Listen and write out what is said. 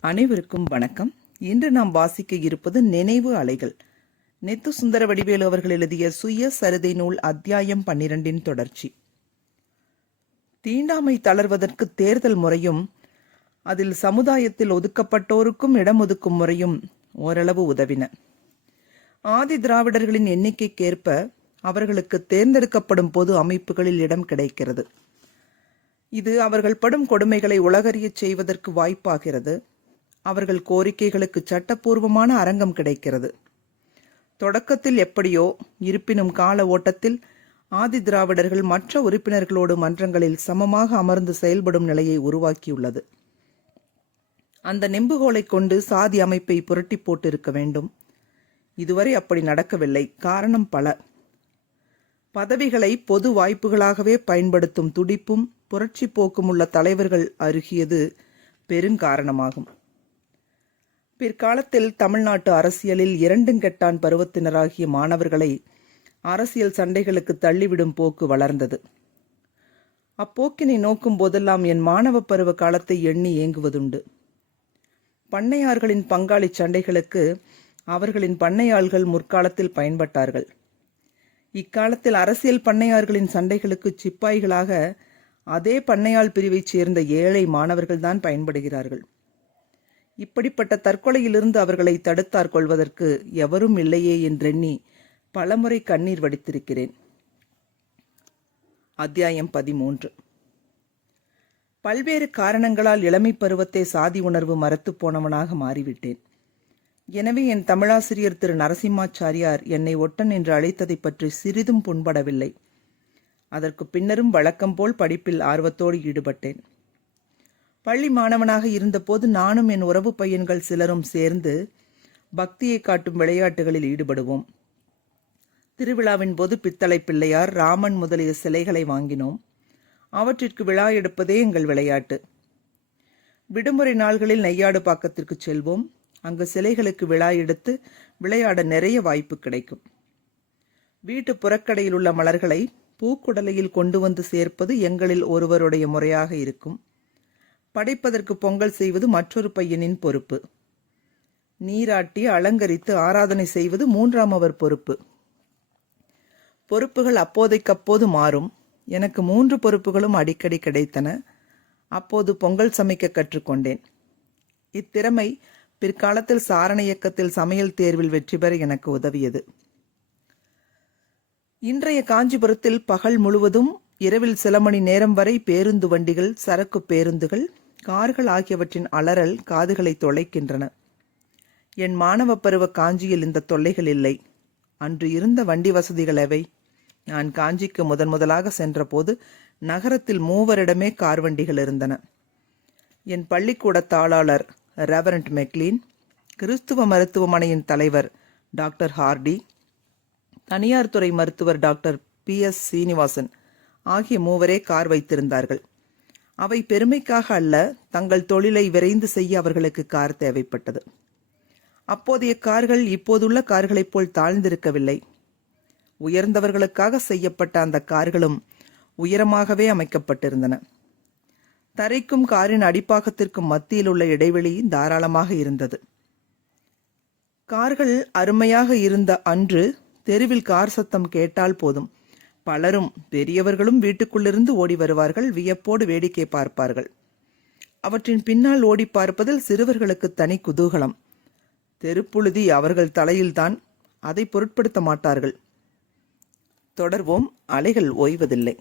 அனைவருக்கும் வணக்கம். இன்று நாம் வாசிக்க இருப்பது நினைவு அலைகள். நெத்து சுந்தர வடிவேலு அவர்கள் எழுதிய சுய சரிதை நூல் அத்தியாயம் பன்னிரண்டின் தொடர்ச்சி. தீண்டாமை தளர்வதற்கு தேர்தல் முறையும் அதில் சமுதாயத்தில் ஒதுக்கப்பட்டோருக்கும் இடம் ஒதுக்கும் முறையும் ஓரளவு உதவின. ஆதி திராவிடர்களின் எண்ணிக்கைக்கேற்ப அவர்களுக்கு தேர்ந்தெடுக்கப்படும் பொது அமைப்புகளில் இடம் கிடைக்கிறது. இது அவர்கள் படும் கொடுமைகளை உலகறியச் செய்வதற்கு வாய்ப்பாகிறது. அவர்கள் கோரிக்கைகளுக்கு சட்டப்பூர்வமான அரங்கம் கிடைக்கிறது. தொடக்கத்தில் எப்படியோ இருப்பினும் கால ஓட்டத்தில் ஆதி திராவிடர்கள் மற்ற உறுப்பினர்களோடு மன்றங்களில் சமமாக அமர்ந்து செயல்படும் நிலையை உருவாக்கியுள்ளது. அந்த நெம்புகோலை கொண்டு சாதி அமைப்பை புரட்டி போட்டிருக்க வேண்டும். இதுவரை அப்படி நடக்கவில்லை. காரணம் பல. பதவிகளை பொது வாய்ப்புகளாகவே பயன்படுத்தும் துடிப்பும் புரட்சி போக்கும் உள்ள தலைவர்கள் அருகியது பெருங்காரணமாகும். பிற்காலத்தில் தமிழ்நாட்டு அரசியலில் இரண்டுங்கெட்டான் பருவத்தினராகிய மாணவர்களை அரசியல் சண்டைகளுக்கு தள்ளிவிடும் போக்கு வளர்ந்தது. அப்போக்கினை நோக்கும் போதெல்லாம் என் மாணவ பருவ காலத்தை எண்ணி ஏங்குவதுண்டு. பண்ணையார்களின் பங்காளி சண்டைகளுக்கு அவர்களின் பண்ணையாள்கள் முற்காலத்தில் பயன்பட்டார்கள். இக்காலத்தில் அரசியல் பண்ணையார்களின் சண்டைகளுக்கு சிப்பாய்களாக அதே பண்ணையாள் பிரிவைச் சேர்ந்த ஏழை மாணவர்கள்தான் பயன்படுகிறார்கள். இப்படிப்பட்ட தற்கொலையிலிருந்து அவர்களை தடுத்தார் கொள்வதற்கு எவரும் இல்லையே என்றெண்ணி பலமுறை கண்ணீர் வடித்திருக்கிறேன். அத்தியாயம் பதிமூன்று. பல்வேறு காரணங்களால் இளமை பருவத்தை சாதி உணர்வு மறத்து போனவனாக மாறிவிட்டேன். எனவே என் தமிழாசிரியர் திரு. நரசிம்மாச்சாரியார் என்னை ஒட்டன் என்று அழைத்ததை பற்றி சிறிதும் புண்படவில்லை. அதற்கு பின்னரும் வழக்கம் போல் படிப்பில் ஆர்வத்தோடு ஈடுபட்டேன். பள்ளி மாணவனாக இருந்தபோது நானும் என் உறவு பையன்கள் சிலரும் சேர்ந்து பக்தியை காட்டும் விளையாட்டுகளில் ஈடுபடுவோம். திருவிழாவின் போது பித்தளை பிள்ளையார் ராமன் முதலிய சிலைகளை வாங்கினோம். அவற்றிற்கு விழா எடுப்பதே எங்கள் விளையாட்டு. விடுமுறை நாள்களில் நெய்யாடு பாக்கத்திற்கு செல்வோம். அங்கு சிலைகளுக்கு விழா எடுத்து விளையாட நிறைய வாய்ப்பு கிடைக்கும். வீட்டு புறக்கடையில் உள்ள மலர்களை பூக்குடலையில் கொண்டு வந்து சேர்ப்பது எங்களில் ஒருவருடைய முறையாக இருக்கும். படைப்பதற்கு பொங்கல் செய்வது மற்றொரு பையனின் பொறுப்பு. நீராட்டி அலங்கரித்து ஆராதனை செய்வது மூன்றாம் அவர் பொறுப்பு. பொறுப்புகள் அப்போதைக்கப்போது மாறும். எனக்கு மூன்று பொறுப்புகளும் அடிக்கடி கிடைத்தன. அப்போது பொங்கல் சமைக்க கற்றுக்கொண்டேன். இத்திறமை பிற்காலத்தில் சாரண இயக்கத்தில் சமையல் தேர்வில் வெற்றி பெற எனக்கு உதவியது. இன்றைய காஞ்சிபுரத்தில் பகல் முழுவதும் இரவில் சில மணி நேரம் வரை பேருந்து வண்டிகள் சரக்கு பேருந்துகள் கார்கள் ஆகியவற்றின் அலறல் காதுகளை தொலைக்கின்றன. என் மாணவ பருவ காஞ்சியில் இந்த தொல்லைகள் இல்லை. அன்று இருந்த வண்டி வசதிகள் எவை? நான் காஞ்சிக்கு முதன் முதலாக சென்றபோது நகரத்தில் மூவரிடமே கார் வண்டிகள் இருந்தன. என் பள்ளிக்கூட தாளாளர் ரெவரண்ட் மெக்லீன் கிறிஸ்துவ மருத்துவமனையின் தலைவர் டாக்டர் ஹார்டி தனியார் துறை மருத்துவர் டாக்டர் பி எஸ் சீனிவாசன் ஆகிய மூவரே கார் வைத்திருந்தார்கள். அவை பெருமைக்காக அல்ல தங்கள் தொழிலை விரைந்து செய்ய அவர்களுக்கு கார் தேவைப்பட்டது. அப்போதைய கார்கள் இப்போதுள்ள கார்களைப் போல் தாழ்ந்திருக்கவில்லை. உயர்ந்தவர்களுக்காக செய்யப்பட்ட அந்த கார்களும் உயரமாகவே அமைக்கப்பட்டிருந்தன. தரைக்கும் காரின் அடிப்பாகத்திற்கும் மத்தியில் உள்ள இடைவெளி தாராளமாக இருந்தது. கார்கள் அருமையாக இருந்த அன்று தெருவில் கார் சத்தம் கேட்டால் போதும். பலரும் பெரியவர்களும் வீட்டுக்குள்ளிருந்து ஓடி வருவார்கள் வியப்போடு வேடிக்கை பார்ப்பார்கள். அவற்றின் பின்னால் ஓடி பார்ப்பதில் சிறுவர்களுக்கு தனி குதூகலம். தெருப்புழுதி அவர்கள் தலையில்தான் அதை பொருட்படுத்த மாட்டார்கள். தொடர்வோம் அலைகள் ஓய்வதில்லை.